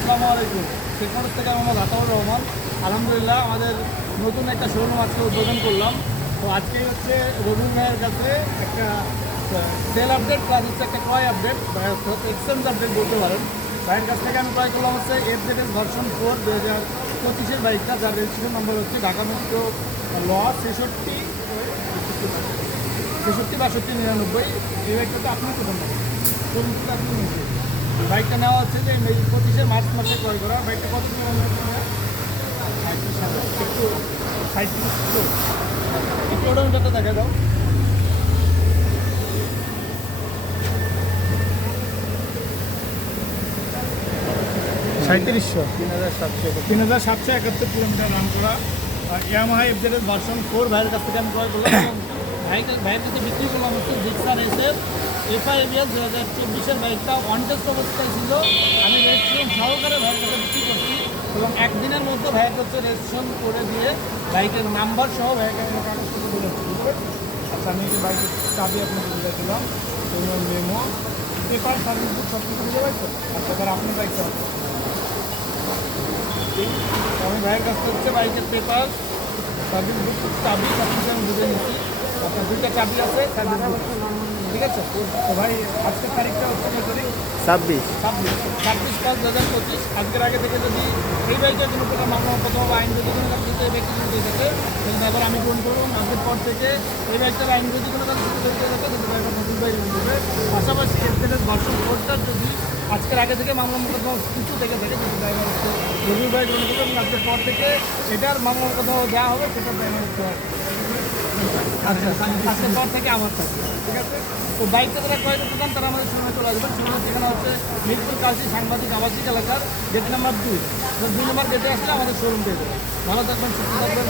আসসালামু আলাইকুম। শেখমানুষ থেকে মোহাম্মদ আতাউর রহমান। আলহামদুলিল্লাহ আমাদের নতুন একটা শোরুম আজকে উদ্বোধন করলাম। তো আজকেই হচ্ছে রবিউল ভাইয়ের কাছে একটা সেল আপডেট প্লাস হচ্ছে একটা ক্রয় আপডেট বা এক্সচেঞ্জ আপডেট বলতে পারেন। ভাইয়ের কাছ থেকে আমি ক্রয় করলাম হচ্ছে FZS ভার্সন 4 2025-এর বাইকটা, যার রেজিস্ট্রেশন নম্বর হচ্ছে ঢাকা মেট্রো ল 63-62-99। এই বাইকটাতে আপনার কোথাও নেই, শোরুম থেকে আপনি নিয়েছেন। বাইকটা নেওয়া হচ্ছে যে 25-এ মার্চ মাসে ক্রয় করা। বাইকটা কত কিলোমিটার হয়? একটু 37 কিলো। একটু ওডোমিটারটা দেখা দাও। সাঁত্রিশশো 3771 কিলোমিটার রান করা। আর ইয়ামাহা FZS ভার্সন 4 ভাইয়ের কাছ থেকে আমি ক্রয় করলাম এবং ভাইয়ের কাছে বিক্রি করলাম হচ্ছে জিক্সার এসএফ FI-ABS 2024-এর বাইকটা অন টেস্ট অবস্থায় ছিল। আমি রেজিস্ট্রেশন সহকারে ভাইয়ের কাছে বিক্রি করছি এবং একদিনের মধ্যে ভাইয়ের কাছে রেজিস্ট্রেশন করে দিয়ে বাইকের নাম্বার সহ ভাইয়ের কাগজপত্র বলে দিচ্ছি। আচ্ছা, আমি এই বাইকের চাবি আপনাকে বুঝে দিলাম, মেমো, পেপার, সার্ভিস বুক সব কিছু বুঝে পাইছো। আচ্ছা, এবার আপনি বাইকটা আমি ভাইয়ের কাছ থেকে হচ্ছে বাইকের পেপার, সার্ভিস বুক, চাবি সব কিছু আমি বুঝে নিচ্ছি। আপনার দুইটা চাবি আছে, সার্ভিস বুক, ঠিক আছে। তো ভাই আজকের তারিখটা হচ্ছে কত তারিখ? 26/5/2025। আজকের আগে থেকে যদি এই বাইকের কোনো প্রকার মামলা প্রথম আইন যদি কোনো কাজ এই বাইকটি শুরু হয়ে থাকে, তাহলে এবার আমি ফোন করবো। আজকের পর থেকে এই বাইকটার আইন যদি কোনো কাজ শুরু হয়ে থাকে, কিন্তু ড্রাইভার নতুন বাইক দেবে। পাশাপাশি FZS ভার্সন 4টার যদি আজকের আগে থেকে মামলা মোকদ্দমা কিছু থেকে থাকে, কিন্তু ড্রাইভার হচ্ছে রবিউল ভাই গ্রহণ করবে এবং আজকের পর থেকে এটার মামলা মোকদ্দমা দেওয়া হবে, সেটা ড্রাইভার হচ্ছে। আচ্ছা, আজকের পর থেকে আমার থাকবে, ঠিক আছে। তো বাইকটা যারা ক্রয় করতে চান তারা আমাদের সময় চলে আসবেন। সময় ঠিকানা হচ্ছে মিরপুর কাশি সাংবাদিক আবাসিক এলাকার গেট নাম্বার 2 নম্বর গেটে আসলে আমাদের শোরুম পেয়ে যাবেন। ভালো থাকবেন, সুস্থ থাকবেন।